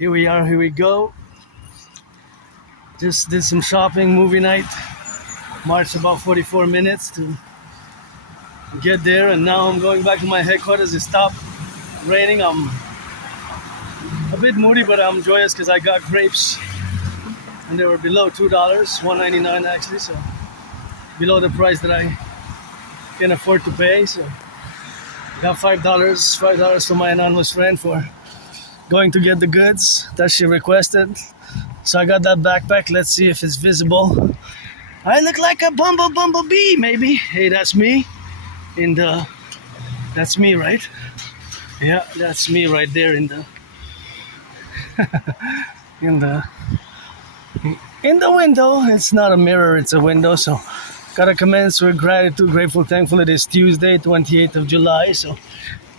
Here we are, here we go. Just did some shopping, movie night. Marched about 44 minutes to get there, and now I'm going back to my headquarters. It stopped raining. I'm a bit moody, but I'm joyous because I got grapes, and they were below $2, $1.99 actually, so below the price that I can afford to pay. So got $5 from my anonymous friend for going to get the goods that she requested. So I got that backpack. Let's see if it's visible. I look like a bumblebee, maybe. Hey, that's me. That's me, right? Yeah, that's me right there in the in the window. It's not a mirror, it's a window. So gotta commence with gratitude, grateful, thankful. It is Tuesday, 28th of July. So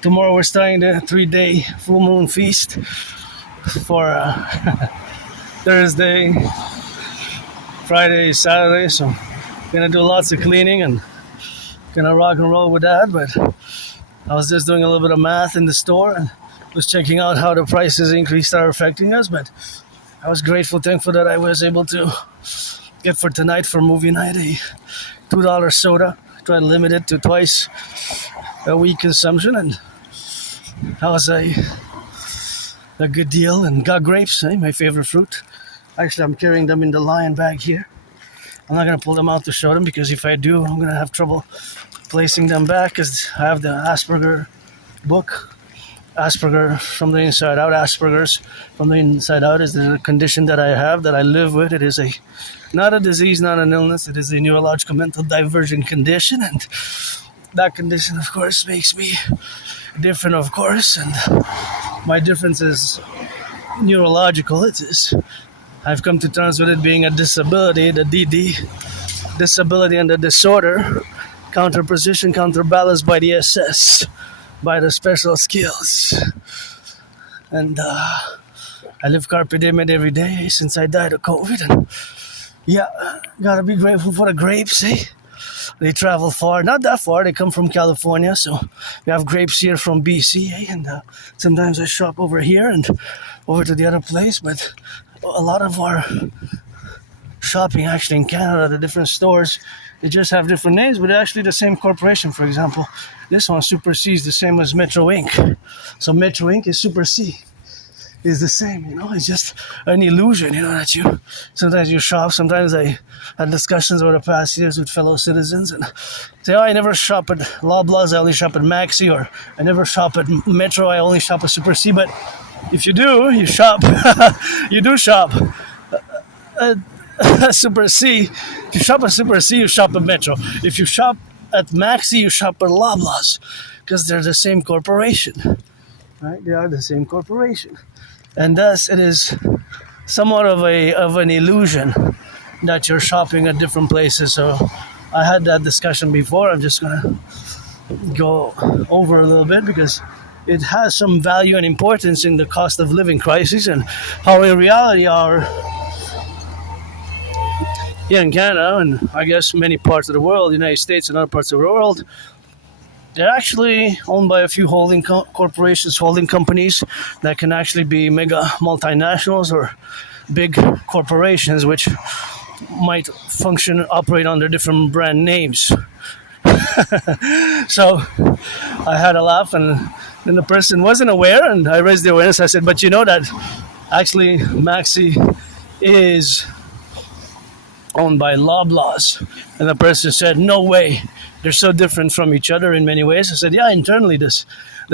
tomorrow we're starting the 3-day full moon feast for Thursday, Friday, Saturday. So gonna do lots of cleaning and gonna rock and roll with that. But I was just doing a little bit of math in the store and was checking out how the prices increased are affecting us. But I was grateful, thankful that I was able to get for tonight for movie night a $2 soda. Try to limit it to twice a week consumption, and that was a good deal. And got grapes, my favorite fruit. Actually, I'm carrying them in the lion bag here. I'm not gonna pull them out to show them, because if I do, I'm gonna have trouble placing them back, because I have the Asperger book. Asperger from the inside out. Asperger's from the inside out is the condition that I have, that I live with. It is not a disease, not an illness. It is a neurological mental divergent condition, and that condition, of course, makes me different, of course. And my difference is neurological. It is. I've come to terms with it being a disability, the DD, disability and the disorder, counterposition, counterbalanced by the SS, by the special skills. And I live carpe diem every day since I died of COVID. And yeah, gotta be grateful for the grapes, eh? They travel far, not that far. They come from California, so we have grapes here from BC, eh? And sometimes I shop over here and over to the other place. But a lot of our shopping actually in Canada, the different stores, they just have different names, but they're actually the same corporation. For example, this one, Super C, is the same as Metro Inc. So Metro Inc. is Super C. Is the same, it's just an illusion, that sometimes you shop. Sometimes I had discussions over the past years with fellow citizens and say, I never shop at Loblaws, I only shop at Maxi, or I never shop at Metro, I only shop at Super C. But if you do, you shop, you do shop at Super C. If you shop at Super C, you shop at Metro. If you shop at Maxi, you shop at Loblaws, because they're the same corporation, right? They are the same corporation. And thus, it is somewhat of an illusion that you're shopping at different places. So I had that discussion before. I'm just going to go over a little bit, because it has some value and importance in the cost of living crisis, and how in reality our here in Canada, and I guess many parts of the world, United States and other parts of the world, they're actually owned by a few holding corporations, holding companies that can actually be mega multinationals or big corporations, which might function, operate under different brand names. So I had a laugh, and then the person wasn't aware, and I raised the awareness. I said, but you know that actually Maxi is owned by Loblaws. And the person said, no way, they're so different from each other in many ways. I said, yeah, internally the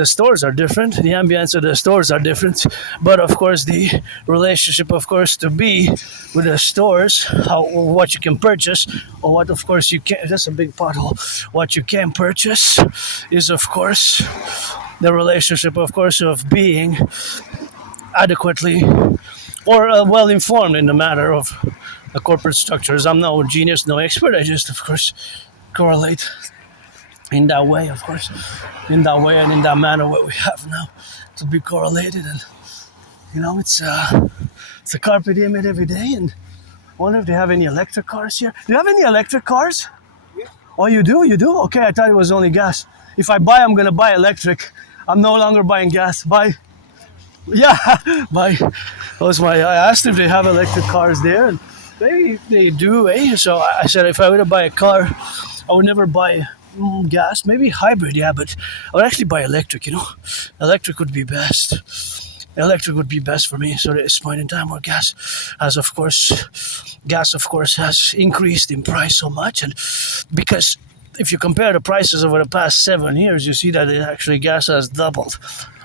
stores are different, the ambience of the stores are different, but of course the relationship, of course, to be with the stores, what you can purchase, or what of course you can't. That's a big pothole. What you can purchase is, of course, the relationship, of course, of being adequately or well informed in the matter of the corporate structures. I'm no genius, no expert. I just, of course, correlate in that way, of course, in that way and in that manner what we have now to be correlated. And it's a carpe diem every day. And I wonder if they have any electric cars here. Do you have any electric cars? Yeah. Oh, you do? Okay, I thought it was only gas. If I buy, I'm gonna buy electric. I'm no longer buying gas. Bye. Yeah, my I asked if they have electric cars there, and they do. So I said if I were to buy a car, I would never buy gas. Maybe hybrid, yeah, but I would actually buy electric. Electric would be best. Electric would be best for me. So at this point in time, where gas of course has increased in price so much, and because if you compare the prices over the past 7 years, you see that actually gas has doubled,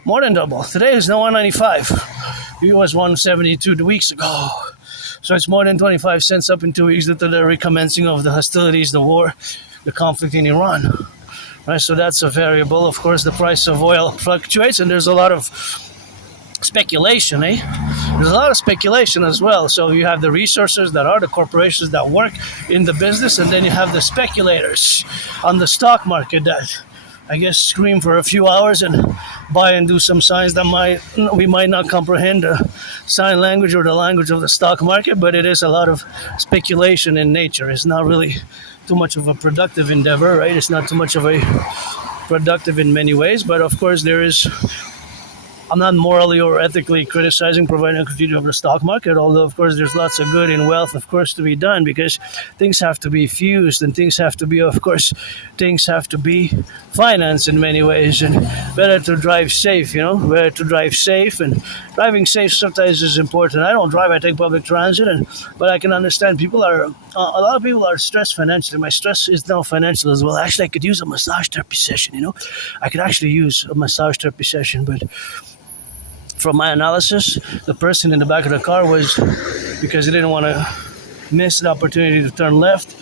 more than double. Today is now 195. It was 172 2 weeks ago. So it's more than 25 cents up in 2 weeks after the recommencing of the hostilities, the war, the conflict in Iran. Right, so that's a variable. Of course, the price of oil fluctuates, and there's a lot of speculation, There's a lot of speculation as well. So you have the resources that are the corporations that work in the business, and then you have the speculators on the stock market that I guess scream for a few hours and buy and do some signs that we might not comprehend the sign language or the language of the stock market, but it is a lot of speculation in nature. It's not really too much of a productive endeavor, right? It's not too much of a productive in many ways, but of course I'm not morally or ethically criticizing providing a critique of the stock market, although, of course, there's lots of good in wealth, of course, to be done because things have to be fused and things have to be financed in many ways, and better to drive safe, better to drive safe, and driving safe sometimes is important. I don't drive, I take public transit, but I can understand a lot of people are stressed financially. My stress is now financial as well. Actually, I could use a massage therapy session, I could actually use a massage therapy session, but from my analysis, the person in the back of the car was because he didn't want to miss the opportunity to turn left,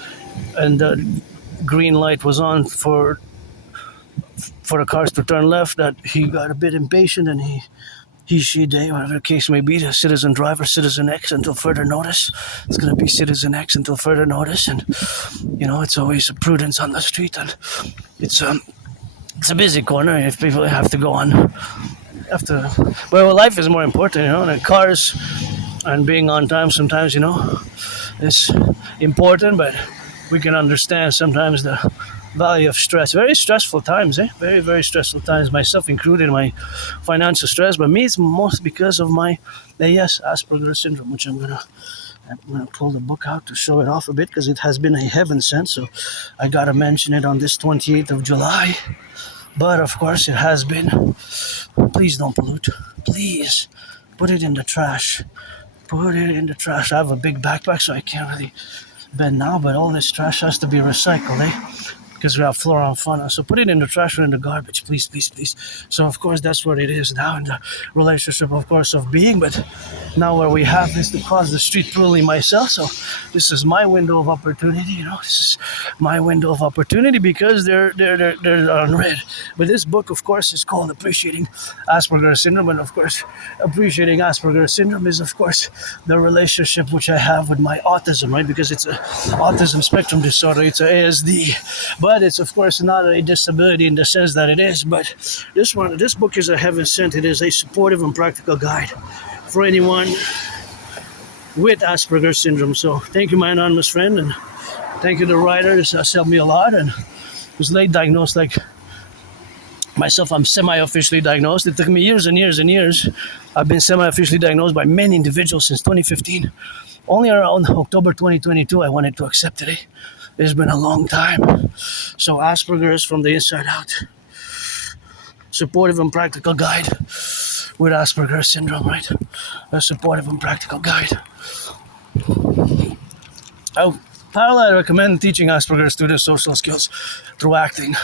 and the green light was on for the cars to turn left. That he got a bit impatient, and she, they, whatever the case may be, the citizen driver, citizen X until further notice. It's going to be citizen X until further notice, and it's always a prudence on the street, and it's a busy corner. If people have to go on. Well, life is more important, than cars, and being on time sometimes, is important, but we can understand sometimes the value of stress. Very stressful times, Very, very stressful times, myself included, my financial stress, but me, it's most because of my Asperger's syndrome, which I'm gonna pull the book out to show it off a bit because it has been a heaven sent, so I gotta mention it on this 28th of July. But of course, it has been. Please don't pollute. Please put it in the trash. Put it in the trash. I have a big backpack, so I can't really bend now, but all this trash has to be recycled, because we have flora and fauna. So put it in the trash or in the garbage, please, please, please. So of course that's what it is now in the relationship, of course, of being. But now where we have is to cross the street truly myself. So this is my window of opportunity. This is my window of opportunity because they're unread. But this book, of course, is called Appreciating Asperger's Syndrome, and of course, appreciating Asperger's Syndrome is, of course, the relationship which I have with my autism, right? Because it's a autism spectrum disorder. It's a ASD. But it's, of course, not a disability in the sense that it is. But this book is a heaven sent. It is a supportive and practical guide for anyone with Asperger's syndrome. So thank you, my anonymous friend, and thank you, the writer. This has helped me a lot, and was late diagnosed like myself. I'm semi-officially diagnosed. It took me years and years and years. I've been semi-officially diagnosed by many individuals since 2015. Only around October 2022, I wanted to accept it. It's been a long time. So Asperger's from the inside out. Supportive and practical guide with Asperger's syndrome, right? A supportive and practical guide. I recommend teaching Asperger's students social skills through acting.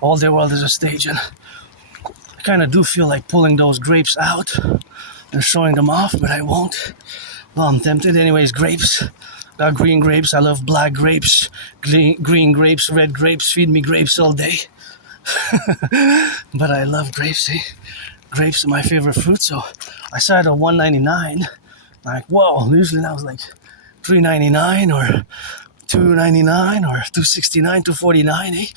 All their world is a stage, and I kind of do feel like pulling those grapes out and showing them off, but I won't. Well, I'm tempted. Anyways, grapes. Got green grapes. I love black grapes, green grapes, red grapes. Feed me grapes all day. But I love grapes, Grapes are my favorite fruit, so I started at $1.99. Like, whoa, usually that was like $3.99 or $2.99 or $2.69, $2.49,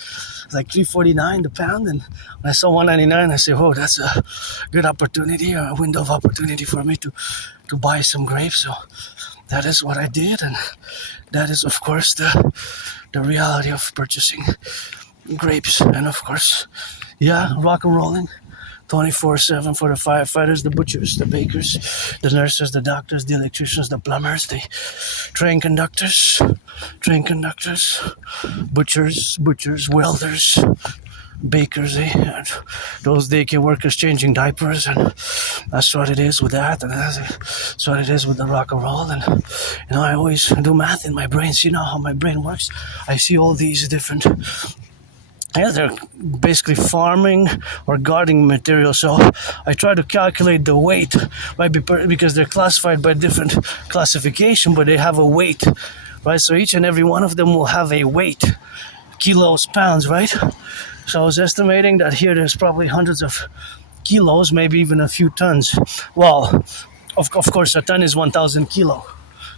It's like $3.49 the pound, and when I saw $1.99, I said, "Whoa, that's a good opportunity, or a window of opportunity for me to buy some grapes." So that is what I did, and that is, of course, the reality of purchasing grapes. And of course, rock and rolling 24/7 for the firefighters, the butchers, the bakers, the nurses, the doctors, the electricians, the plumbers, the train conductors, butchers, welders, bakers, and those daycare workers changing diapers, and that's what it is with that, and that's what it is with the rock and roll. And I always do math in my brain. So you know how my brain works. I see all these different, they're basically farming or gardening material. So I try to calculate the weight, right? Because they're classified by different classification, but they have a weight, right? So each and every one of them will have a weight, kilos, pounds, right? So I was estimating that here there's probably hundreds of kilos, maybe even a few tons. Well, of course, a ton is 1,000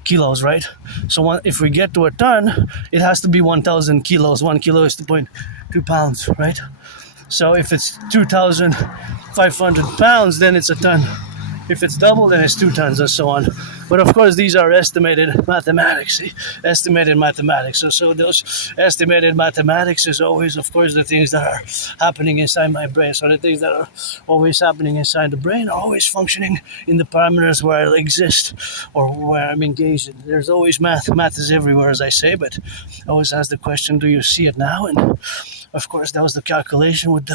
kilos, right? So if we get to a ton, it has to be 1,000 kilos. 1 kilo is 2.2 pounds, right? So if it's 2,500 pounds, then it's a ton. If it's double, then it's 2 tons, and so on. But of course, these are estimated mathematics. Estimated mathematics. So those estimated mathematics is always, of course, the things that are happening inside my brain. So the things that are always happening inside the brain are always functioning in the parameters where I exist or where I'm engaged in. There's always math. Math is everywhere, as I say. But I always ask the question, do you see it now? And of course, that was the calculation with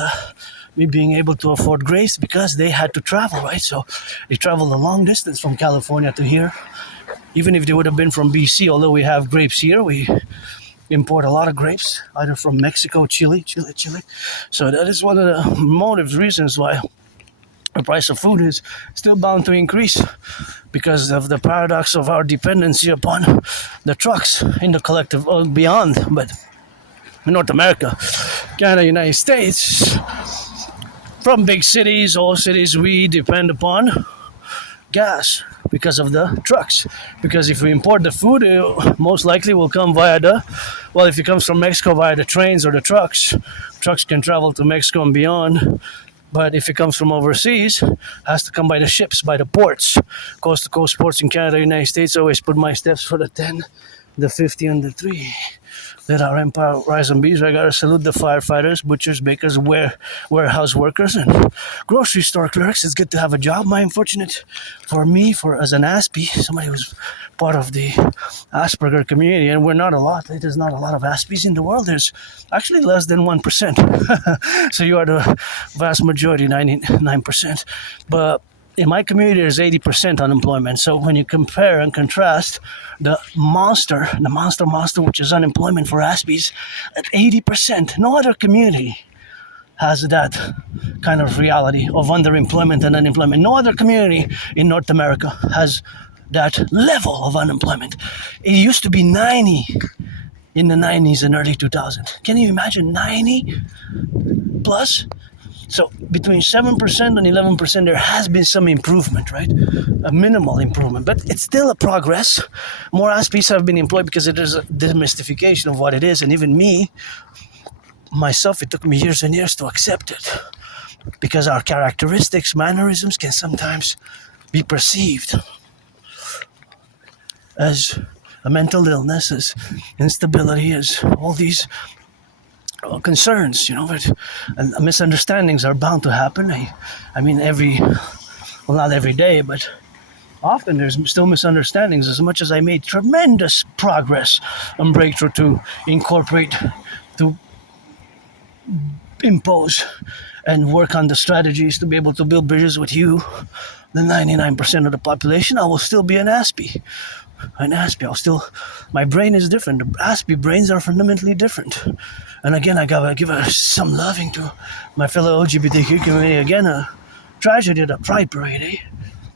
me being able to afford grapes, because they had to travel, right? So they traveled a long distance from California to here. Even if they would have been from BC, although we have grapes here, we import a lot of grapes, either from Mexico, Chile. So that is one of the reasons why the price of food is still bound to increase, because of the paradox of our dependency upon the trucks in the collective, beyond, but in North America, Canada, United States, from big cities, all cities, we depend upon gas because of the trucks. Because if we import the food, it most likely will come via if it comes from Mexico, via the trains or the trucks. Trucks can travel to Mexico and beyond. But if it comes from overseas, it has to come by the ships, by the ports. Coast to coast ports in Canada, United States. I always put my steps for the 10, the 50, and the 3. Let our empire rise and be. So I gotta salute the firefighters, butchers, bakers, warehouse workers, and grocery store clerks. It's good to have a job. My unfortunate for me, as an Aspie, somebody who's part of the Asperger community, and we're not a lot. There's not a lot of Aspies in the world. There's actually less than 1%. So you are the vast majority, 99%. But in my community, there's 80% unemployment. So when you compare and contrast the monster, which is unemployment for Aspies, at 80%, no other community has that kind of reality of underemployment and unemployment. No other community in North America has that level of unemployment. It used to be 90 in the 90s and early 2000s. Can you imagine 90 plus? So between 7% and 11%, there has been some improvement, right? A minimal improvement, but it's still a progress. More Aspies have been employed because it is a demystification of what it is. And even myself, it took me years and years to accept it, because our characteristics, mannerisms can sometimes be perceived as a mental illness, as instability, as all these concerns, but misunderstandings are bound to happen. I mean, not every day, but often there's still misunderstandings. As much as I made tremendous progress and breakthrough to incorporate, to impose, and work on the strategies to be able to build bridges with you, the 99% of the population, I will still be an Aspie. My brain is different. The Aspie brains are fundamentally different. And again, I gotta give some loving to my fellow LGBTQ community. Again, a tragedy at the Pride Parade.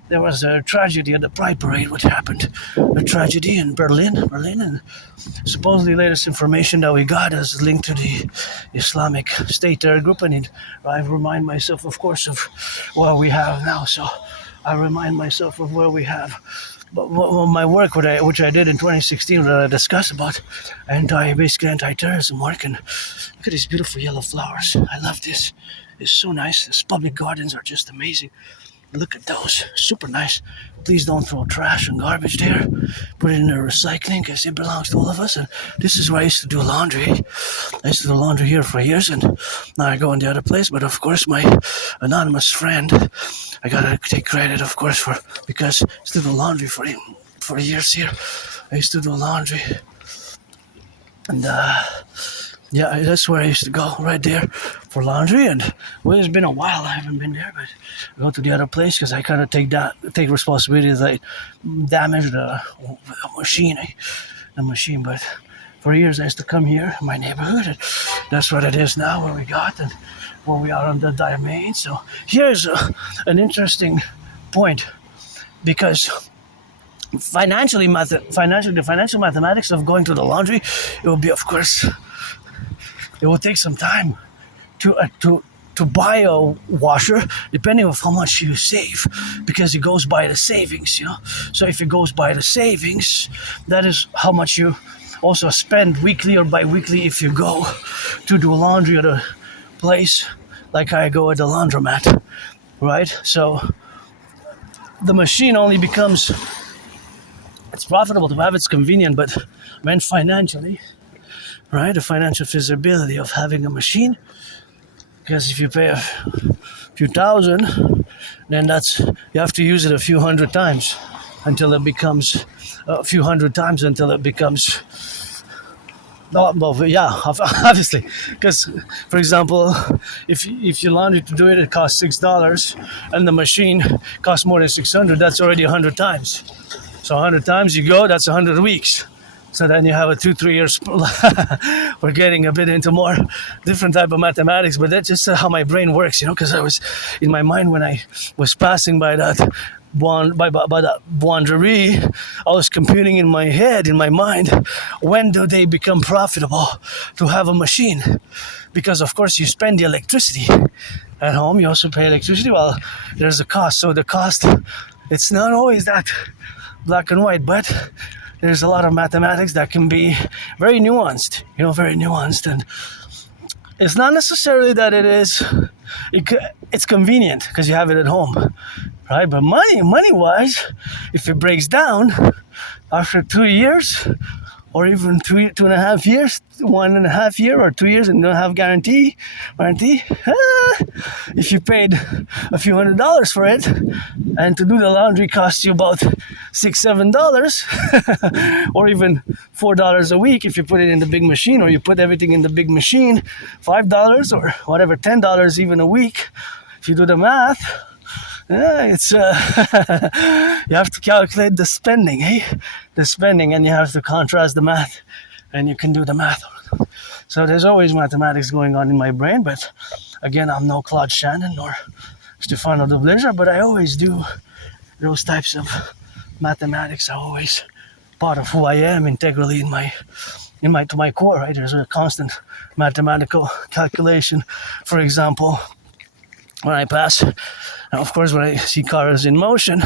There was a tragedy at the Pride Parade, which happened. A tragedy in Berlin, and supposedly latest information that we got is linked to the Islamic State terror group. And I remind myself, of course, of what we have now. So I remind myself of where we have. But my work, which I did in 2016, that I discussed about anti-terrorism work, and look at these beautiful yellow flowers. I love this. It's so nice. These public gardens are just amazing. Look at those, super nice. Please don't throw trash and garbage there. Put it in the recycling because it belongs to all of us. And this is where I used to do laundry. I used to do laundry here for years, and now I go in the other place. But of course, my anonymous friend, I gotta take credit, of course, for because I used to do laundry for years here. I used to do laundry, and yeah, that's where I used to go, right there, for laundry. And well, it's been a while. I haven't been there, but I go to the other place because I kind of take responsibility that I damage the machine, the machine. But for years, I used to come here in my neighborhood, and that's what it is now, where we got and where we are on the domain. So here's an interesting point because financially, the financial mathematics of going to the laundry, it will be, of course, it will take some time to buy a washer, depending on how much you save, because it goes by the savings, you know. So if it goes by the savings, that is how much you also spend weekly or bi-weekly if you go to do laundry at a place like I go at the laundromat, right? So the machine only becomes, it's profitable to have, it's convenient, but meant financially, right? The financial feasibility of having a machine, because if you pay a few thousand, then that's, you have to use it a few hundred times until it becomes well, yeah, obviously, because for example, if you laundry to do it, it costs $6, and the machine costs more than 600. That's already 100 times. So 100 times you go, that's 100 weeks. So then you have a 2-3 years. We're getting a bit into more different type of mathematics, but that's just how my brain works, you know. Because I was in my mind when I was passing by that by that buanderie, I was computing in my head, in my mind, when do they become profitable to have a machine? Because of course you spend the electricity at home. You also pay electricity. Well, there's a cost. So the cost, it's not always that black and white, but there's a lot of mathematics that can be very nuanced, you know, very nuanced. And it's not necessarily that it's convenient because you have it at home, right? But money-wise, if it breaks down after 2 years, or even 2.5 years, 1.5 year or 2 years, and don't have guarantee, if you paid a few $100s for it, and to do the laundry costs you about $6-7, or even $4 a week if you put it in the big machine, or you put everything in the big machine, $5 or whatever, $10 even a week. If you do the math, it's you have to calculate the spending, the spending, and you have to contrast the math, and you can do the math. So there's always mathematics going on in my brain, but again, I'm no Claude Shannon or Stefano de Blizzard, but I always do those types of mathematics. Are always part of who I am integrally to my core, right? There's a constant mathematical calculation. For example, when I pass, and of course, when I see cars in motion,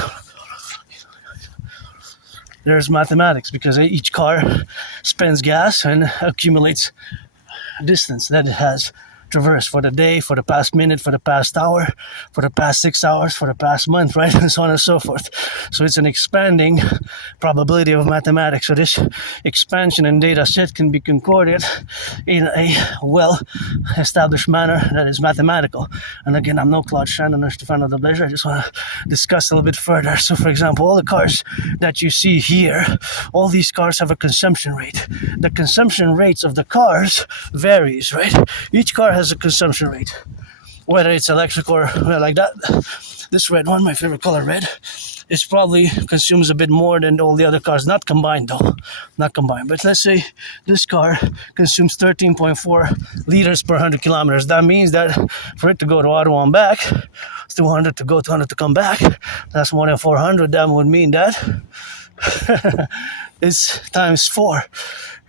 there's mathematics because each car spends gas and accumulates distance that it has traversed for the day, for the past minute, for the past hour, for the past 6 hours, for the past month, right? And so on and so forth. So it's an expanding probability of mathematics. So this expansion in data set can be concorded in a well-established manner that is mathematical. And again, I'm no Claude Shannon or Stefano de Blizzard. I just want to discuss a little bit further. So for example, all the cars that you see here, all these cars have a consumption rate. The consumption rates of the cars varies, right? Each car has a consumption rate, whether it's electric or like that. This red one, my favorite color, red, is probably consumes a bit more than all the other cars, not combined though, not combined. But let's say this car consumes 13.4 liters per 100 kilometers. That means that for it to go to Ottawa and back, it's 200 to go, 200 to come back. That's more than 400. That would mean that it's times 4,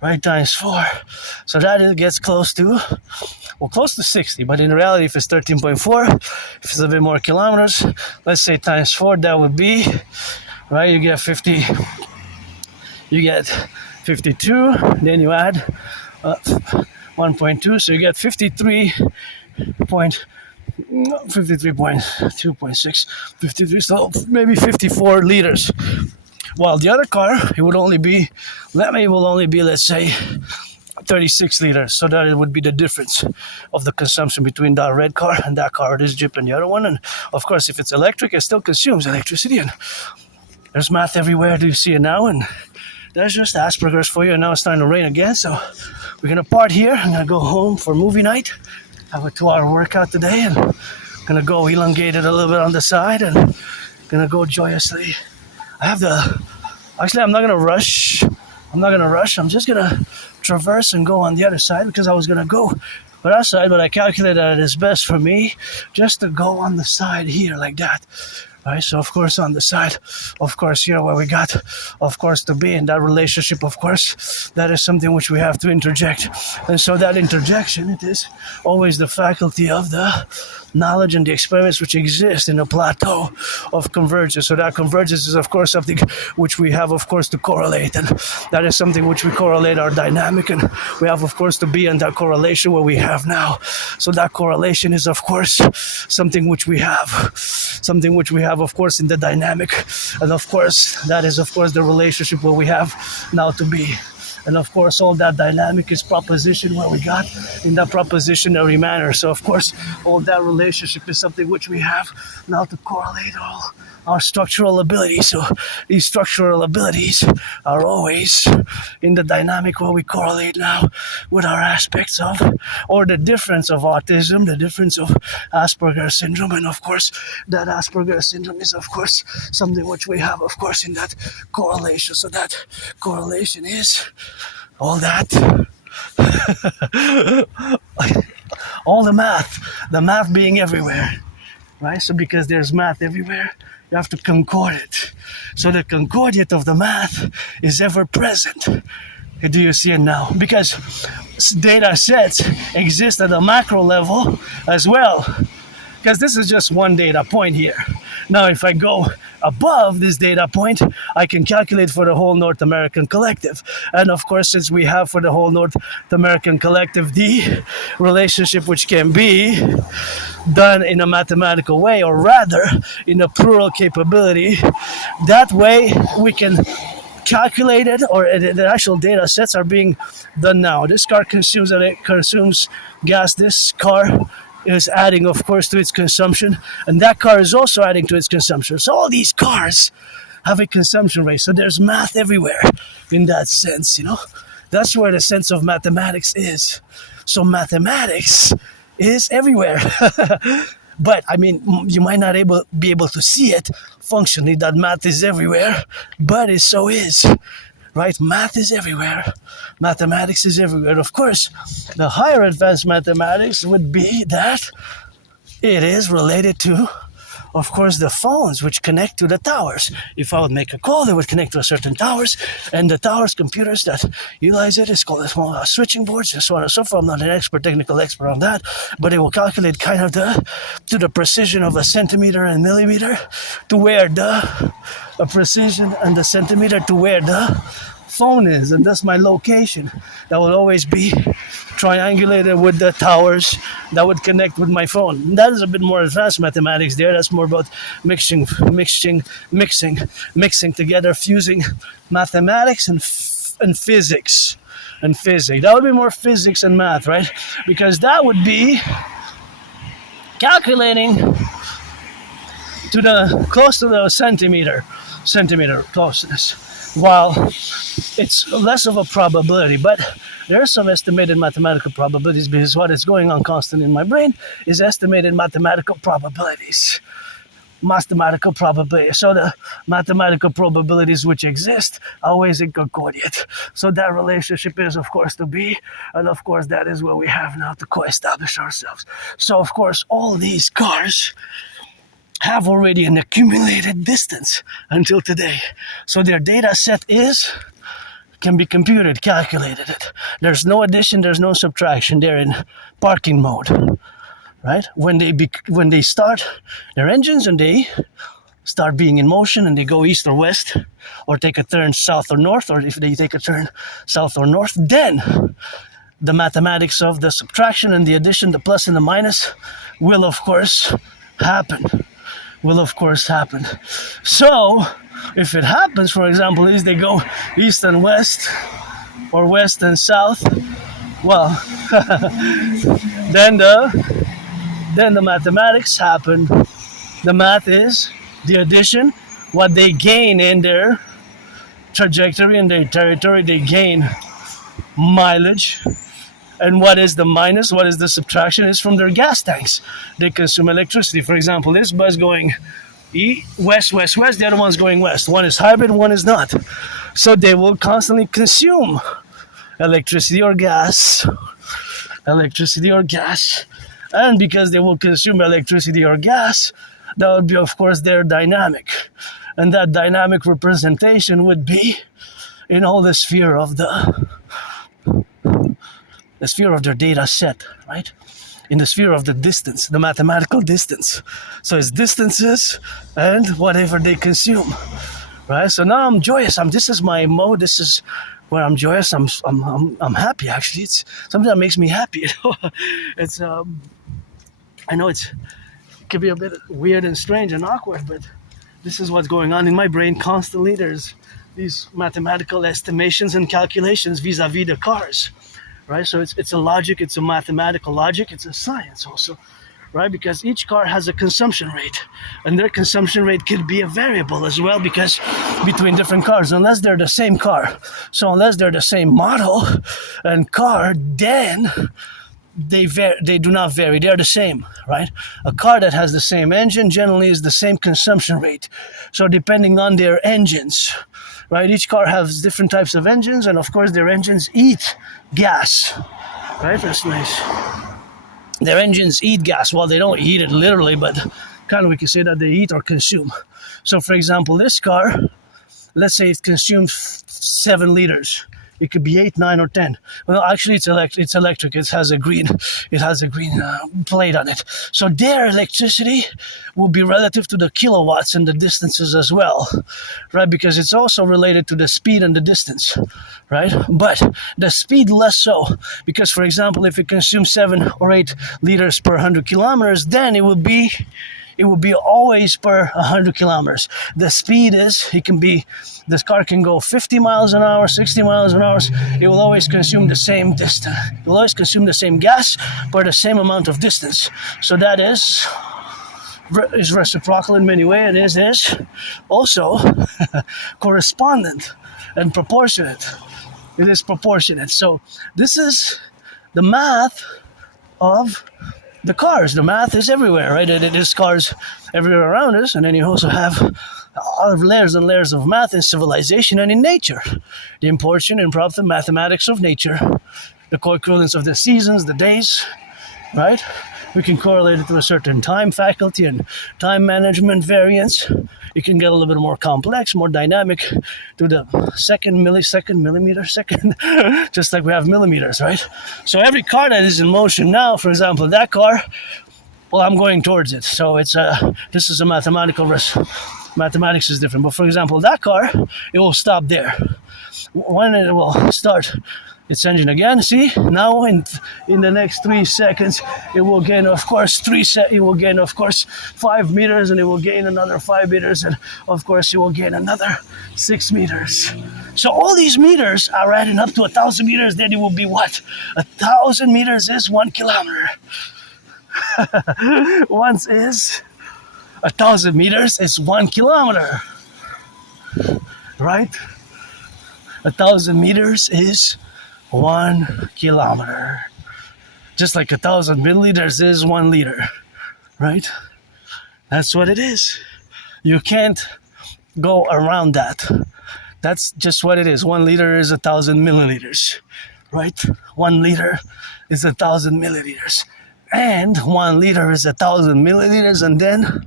right? Times 4. So that it gets close to 60. But in reality, if it's 13.4, if it's a bit more kilometers, let's say times 4, that would be, right? You get 50. You get 52. Then you add 1.2, so you get 53.2 53.2.6, 53, so maybe 54 liters. While the other car, it would only be, it will only be, let's say, 36 liters. So that it would be the difference of the consumption between that red car and that car, this Jeep and the other one. And of course, if it's electric, it still consumes electricity. And there's math everywhere. Do you see it now? And there's just Asperger's for you. And now it's starting to rain again. So we're going to part here. I'm going to go home for movie night. Have a 2-hour workout today. And I'm going to go elongated a little bit on the side. And going to go joyously. Actually, I'm not going to rush. I'm just going to traverse and go on the other side because I was going to go for that side, but I calculated that it is best for me just to go on the side here like that. Right, so of course on the side, of course here where we got, of course, to be in that relationship, of course, that is something which we have to interject. And so that interjection, it is always the faculty of the knowledge and the experiments which exist in a plateau of convergence. So that convergence is of course something which we have of course to correlate, and that is something which we correlate our dynamic, and we have of course to be in that correlation where we have now. So that correlation is of course something which we have of course in the dynamic, and of course that is of course the relationship where we have now to be. And of course, all that dynamic is proposition where we got in that propositionary manner. So of course, all that relationship is something which we have now to correlate all our structural abilities. So these structural abilities are always in the dynamic where we correlate now with our aspects of, or the difference of autism, the difference of Asperger's syndrome. And of course, that Asperger's syndrome is of course something which we have of course in that correlation. So that correlation is all that all the math being everywhere, right? So because there's math everywhere, you have to concord it. So the concordiate of the math is ever present. Do you see it now? Because data sets exist at a macro level as well. Because this is just one data point here. Now, if I go above this data point, I can calculate for the whole North American collective. And of course, since we have for the whole North American collective the relationship which can be done in a mathematical way, or rather in a plural capability, that way we can calculate it, or the actual data sets are being done now. This car consumes gas. This car is adding, of course, to its consumption, and that car is also adding to its consumption. So all these cars have a consumption rate. So there's math everywhere in that sense, That's where the sense of mathematics is. So mathematics is everywhere. But, I mean, you might not be able to see it functionally, that math is everywhere, but it so is. Right? Math is everywhere. Mathematics is everywhere. Of course, the higher advanced mathematics would be that it is related to, of course, the phones which connect to the towers. If I would make a call, they would connect to a certain towers, and the towers computers that utilize it is called small switching boards, and so on and so forth. I'm not an technical expert on that, but it will calculate kind of to the precision of a centimeter and millimeter to where a precision and the centimeter to where the phone is, and that's my location. That will always be triangulated with the towers that would connect with my phone. That is a bit more advanced mathematics there. That's more about mixing together, fusing mathematics and physics. That would be more physics and math, right? Because that would be calculating to the close to the centimeter closeness. While it's less of a probability, but there are some estimated mathematical probabilities, because what is going on constant in my brain is estimated mathematical probabilities. So the mathematical probabilities which exist are always in concordiate. So that relationship is, of course, to be, and of course, that is where we have now to co-establish ourselves. So, of course, all these cars have already an accumulated distance until today. So their data set can be computed, calculated. There's no addition, there's no subtraction. They're in parking mode, right? When they start their engines and they start being in motion and they go east or west, or take a turn south or north, or if they take a turn south or north, then the mathematics of the subtraction and the addition, the plus and the minus, will of course happen. Will of course happen. So, if it happens, for example, is they go east and west, or west and south, well, then the mathematics happen. The math is the addition, what they gain in their trajectory, in their territory, they gain mileage. And what is the minus? What is the subtraction? Is from their gas tanks. They consume electricity. For example, this bus going west, west, west. The other one's going west. One is hybrid, one is not. So they will constantly consume electricity or gas. Electricity or gas. And because they will consume electricity or gas, that would be, of course, their dynamic. And that dynamic representation would be in all the sphere of the sphere of their data set, right? In the sphere of the distance, the mathematical distance. So it's distances and whatever they consume, right? So now I'm joyous. This is my mode. This is where I'm joyous. I'm happy. Actually, it's something that makes me happy. You know? It's I know it could be a bit weird and strange and awkward, but this is what's going on in my brain constantly. There's these mathematical estimations and calculations vis-a-vis the cars. Right, so it's a logic, it's a mathematical logic, it's a science also, right? Because each car has a consumption rate, and their consumption rate could be a variable as well, because between different cars, unless they're the same car, so unless they're the same model and car, then they do not vary. They're the same, right? A car that has the same engine generally is the same consumption rate. So depending on their engines, right? Each car has different types of engines, and of course their engines eat gas, right? That's nice. Their engines eat gas. Well, they don't eat it literally, but kind of we can say that they eat or consume. So for example, this car, let's say it consumes 7 liters. It could be 8, 9, or 10. Well, actually, it's electric. It has a green plate on it. So their electricity will be relative to the kilowatts and the distances as well, right? Because it's also related to the speed and the distance, right? But the speed less so, because for example, if it consumes 7 or 8 liters per 100 kilometers, then it would be always per 100 kilometers. The speed is, this car can go 50 miles an hour, 60 miles an hour. It will always consume the same distance. It will always consume the same gas for the same amount of distance. So that is reciprocal in many ways, and is also correspondent and proportionate. It is proportionate. So this is the math of the cars. The math is everywhere, right? It is cars everywhere around us, and then you also have all of layers and layers of math in civilization and in nature. The important and proper mathematics of nature, the co-equivalence of the seasons, the days, right? We can correlate it to a certain time faculty and time management variance. It can get a little bit more complex, more dynamic to the second, millisecond, millimeter, second, just like we have millimeters, right? So every car that is in motion now, for example, that car, well, I'm going towards it. So this is a mathematical risk. Mathematics is different. But for example, that car, it will stop there. When it will start its engine again, see, now in the next 3 seconds, it will gain, of course, 5 meters, and it will gain another 5 meters, and of course, it will gain another 6 meters. So all these meters are adding up to 1,000 meters. Then it will be what? 1,000 meters is 1 kilometer. Once is 1,000 meters is 1 kilometer, right? 1,000 meters is 1 kilometer. Just like 1,000 milliliters is 1 liter, right? That's what it is. You can't go around that. That's just what it is. 1 liter is 1,000 milliliters, right? 1 liter is 1,000 milliliters. And 1 liter is 1,000 milliliters, and then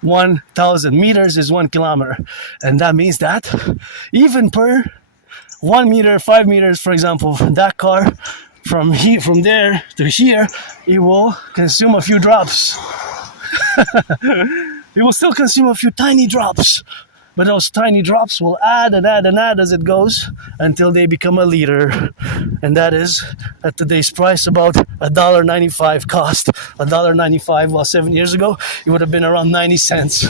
1,000 meters is 1 kilometer. And that means that even per 1 meter, 5 meters, for example, that car from there to here, it will consume a few drops. It will still consume a few tiny drops, But those tiny drops will add and add and add as it goes until they become a liter. And that is at today's price about $1.95 cost. $1.95, well, 7 years ago, it would have been around 90 cents.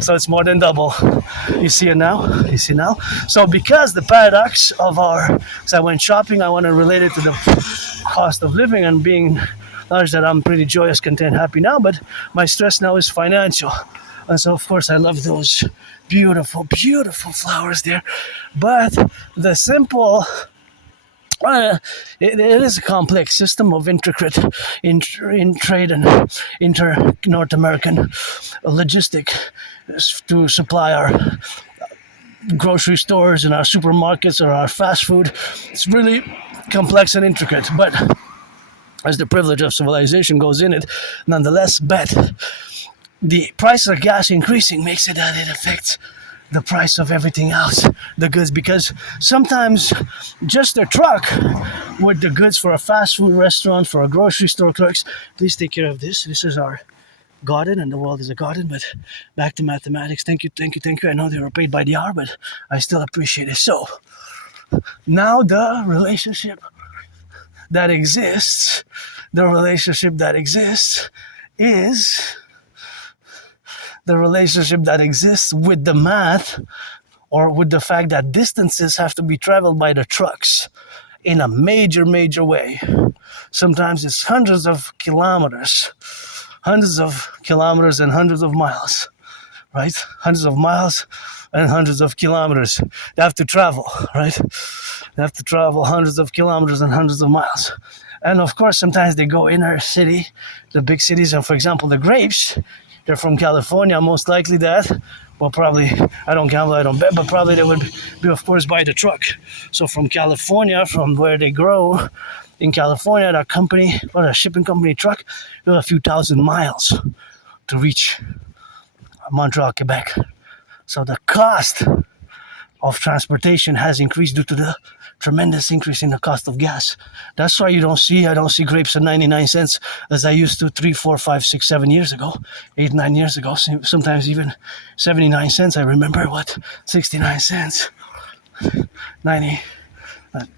So it's more than double. You see it now? You see now? So because the paradox of so I went shopping, I want to relate it to the cost of living and being large, that I'm pretty joyous, content, happy now, but my stress now is financial. And so, of course, I love those beautiful, beautiful flowers there. But the simple, it is a complex system of intricate in trade and inter-North American logistic to supply our grocery stores and our supermarkets or our fast food. It's really complex and intricate, but as the privilege of civilization goes in it, nonetheless, but the price of gas increasing makes it that it affects the price of everything else, the goods, because sometimes just a truck with the goods for a fast food restaurant, for a grocery store clerks. Please take care of this. This is our garden, and the world is a garden. But back to mathematics. Thank you, thank you, thank you. I know they were paid by the hour, but I still appreciate it. So now the relationship that exists is the relationship that exists with the math, or with the fact that distances have to be traveled by the trucks in a major, major way. Sometimes it's hundreds of kilometers and hundreds of miles, right? Hundreds of miles and hundreds of kilometers. They have to travel, right? They have to travel hundreds of kilometers and hundreds of miles. And of course, sometimes they go inner city, the big cities. And for example, the grapes, they're from California, most likely that. Well, probably, I don't gamble, I don't bet, but probably they would be, of course, by the truck. So from California, from where they grow in California, that company, or a shipping company truck, a few thousand miles to reach Montreal, Quebec. So the cost of transportation has increased due to the tremendous increase in the cost of gas. That's why I don't see grapes at 99 cents as I used to 3, 4, 5, 6, 7 years ago, 8, 9 years ago, sometimes even 79 cents. I remember 69 cents,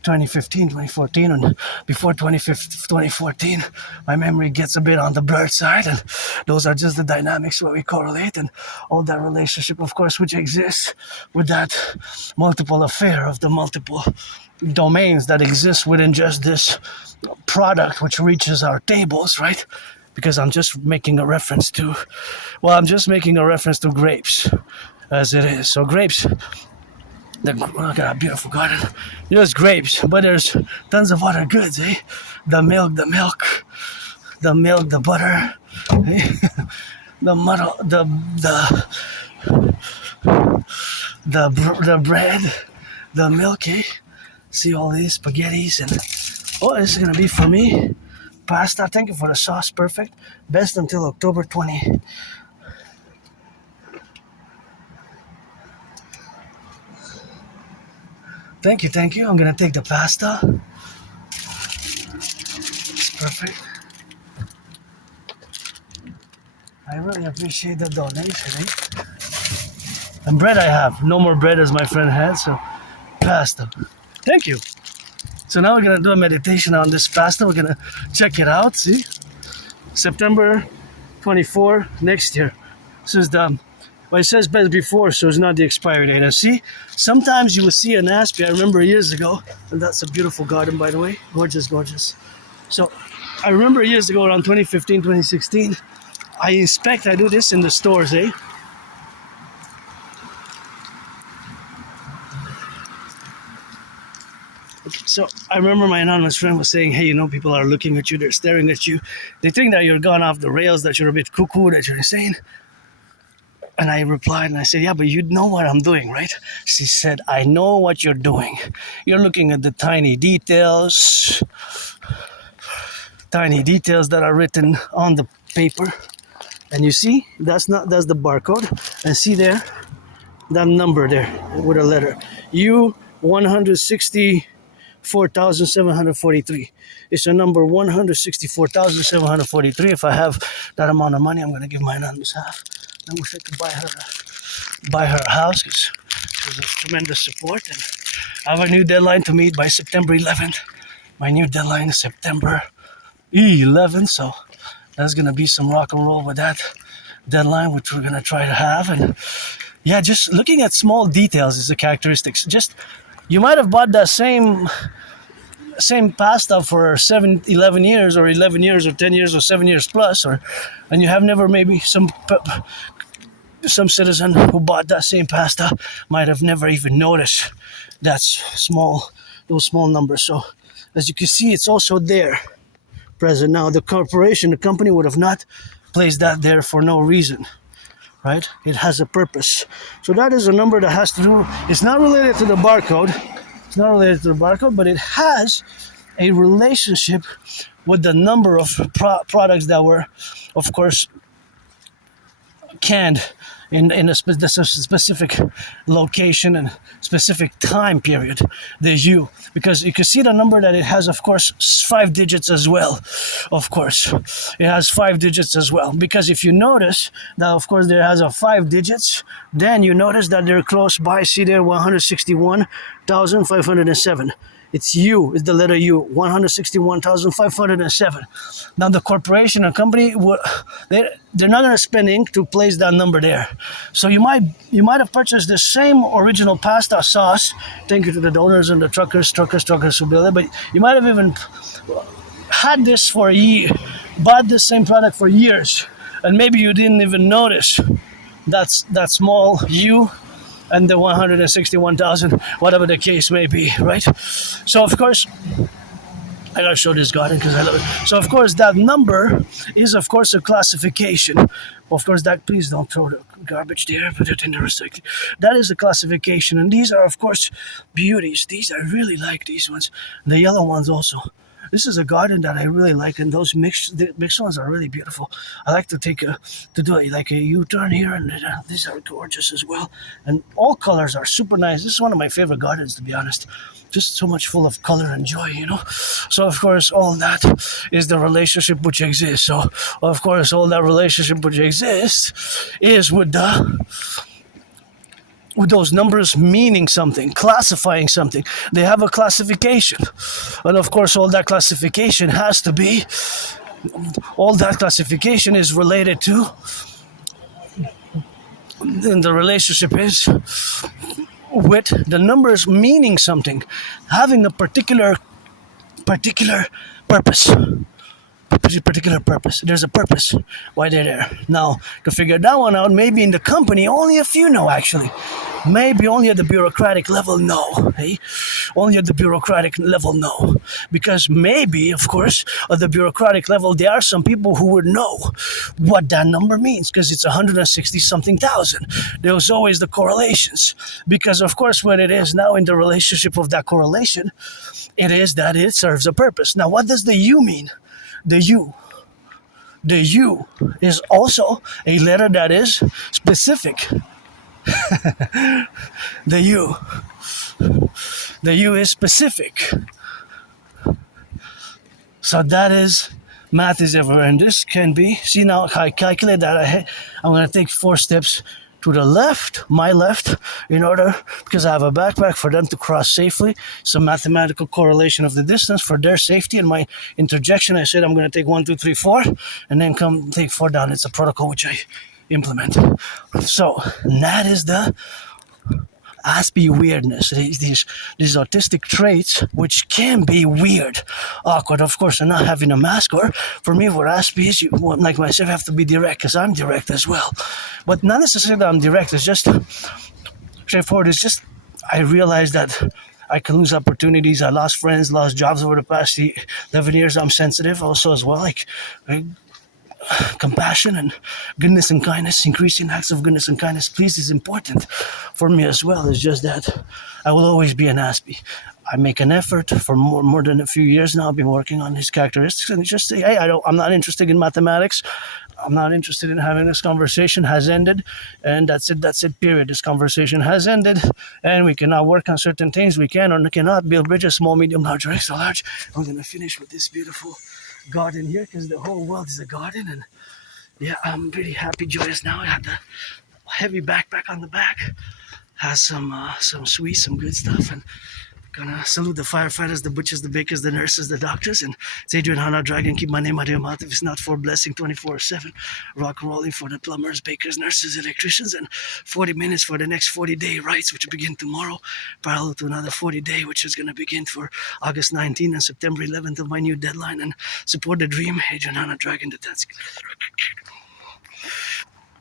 2015, 2014, and before 2014, my memory gets a bit on the blurred side, and those are just the dynamics where we correlate, and all that relationship, of course, which exists with that multiple affair of the multiple domains that exist within just this product which reaches our tables, right? Because I'm just making a reference to grapes as it is. So grapes, look at that beautiful garden. There's grapes, but there's tons of other goods, eh? The milk, the butter, eh? the bread, the milk, eh? See all these spaghettis, and this is gonna be for me. Pasta, thank you for the sauce, perfect. Best until October 20. Thank you. I'm gonna take the pasta. It's perfect. I really appreciate the donation, eh? And bread I have. No more bread as my friend had, so pasta. Thank you. So now we're gonna do a meditation on this pasta. We're gonna check it out, see? September 24 next year. This is it says best before, so it's not the expiry date. And see, sometimes you will see an Aspie. I remember years ago, and that's a beautiful garden, by the way. Gorgeous, gorgeous. So I remember years ago, around 2015, 2016, I do this in the stores, eh? So I remember my anonymous friend was saying, hey, people are looking at you, they're staring at you. They think that you're gone off the rails, that you're a bit cuckoo, that you're insane. And I replied and I said, yeah, but you know what I'm doing, right? She said, I know what you're doing. You're looking at the tiny details that are written on the paper. And you see, that's the barcode. And see there, that number there with a letter. U164,743. It's a number 164,743. If I have that amount of money, I'm going to give my anonymous half. I wish I could buy her a house because she was a tremendous support. And I have a new deadline to meet by September 11th. My new deadline is September 11th, so there's gonna be some rock and roll with that deadline, which we're gonna try to have. And yeah, just looking at small details is the characteristics. Just you might have bought that same pasta for 11 years or 11 years or 10 years or 7 years plus, or and you have never maybe some citizen who bought that same pasta might have never even noticed those small numbers. So as you can see, it's also there present. Now the company would have not placed that there for no reason, right? It has a purpose. So that is a number that has to do, it's not related to the barcode. It's not related to the barcode, but it has a relationship with the number of products that were, of course, canned in a specific location and specific time period. The U, because you can see the number that it has, of course, 5 digits as well. Of course, it has 5 digits as well. Because if you notice that, of course, there has a 5 digits, then you notice that they're close by. See there, 161,507. It's U, it's the letter U, 161,507. Now the corporation or company, they're not going to spend ink to place that number there. So you might have purchased the same original pasta sauce. Thank you to the donors and the truckers who build it. But you might have even had this for a year, bought this same product for years, and maybe you didn't even notice that small U and the 161,000, whatever the case may be, right? So of course, I gotta show this garden because I love it. So of course, that number is of course a classification. Of course, that please don't throw the garbage there, put it in the recycling. That is a classification, and these are of course beauties. These I really like these ones. The yellow ones also. This is a garden that I really like, and those mixed ones are really beautiful. I like to do like a U-turn here, and these are gorgeous as well. And all colors are super nice. This is one of my favorite gardens, to be honest. Just so much full of color and joy, you know. So of course, all that is the relationship which exists. So of course, all that relationship which exists is with those numbers meaning something, classifying something. They have a classification. And of course, all that classification is related to, and the relationship is with the numbers meaning something, having a particular purpose. There's a purpose why they're there. Now, to figure that one out, maybe in the company, only a few know actually. Maybe only at the bureaucratic level, no. Hey? Only at the bureaucratic level, no. Because maybe, of course, at the bureaucratic level, there are some people who would know what that number means, because it's 160-something thousand. There's always the correlations. Because, of course, what it is now in the relationship of that correlation, it is that it serves a purpose. Now, what does the U mean? The U is also a letter that is specific. The U is specific. So that is, math is everywhere. And this can be, see now I calculate that I'm going to take 4 steps to the left, my left, in order, because I have a backpack for them to cross safely. Some mathematical correlation of the distance for their safety. And my interjection, I said I'm going to take 1, 2, 3, 4, and then come take 4 down. It's a protocol which I implement. So that is the Aspie weirdness. These autistic traits which can be weird, awkward, of course, and not having a mask. Or for me, for Aspie is, you, like myself, have to be direct, because I'm direct as well. But not necessarily that I'm direct. It's just straightforward. It's just I realized that I can lose opportunities. I lost friends, lost jobs over the past 11 years. I'm sensitive also as well. Like compassion and goodness and kindness, increasing acts of goodness and kindness, please, is important for me as well. It's just that I will always be an Aspie. I make an effort for more than a few years now. I've been working on his characteristics, and just say, hey, I'm not interested in mathematics. I'm not interested in having this conversation. Has ended, and that's it, period. This conversation has ended, and we cannot work on certain things. We can or cannot build bridges, small, medium, large, or extra large. I'm going to finish with this beautiful garden here, because the whole world is a garden, and Yeah, I'm pretty happy, joyous now. I had the heavy backpack on the back, has some sweets, some good stuff, and gonna salute the firefighters, the butchers, the bakers, the nurses, the doctors, and it's Adrian Hana Dragon. Keep my name out of your mouth if it's not for blessing 24/7. Rock and rolling for the plumbers, bakers, nurses, electricians, and 40 minutes for the next 40-day rites, which will begin tomorrow, parallel to another 40-day, which is gonna begin for August 19th and September 11th of my new deadline. And support the dream, Adrian Hana Dragon, the Tansky.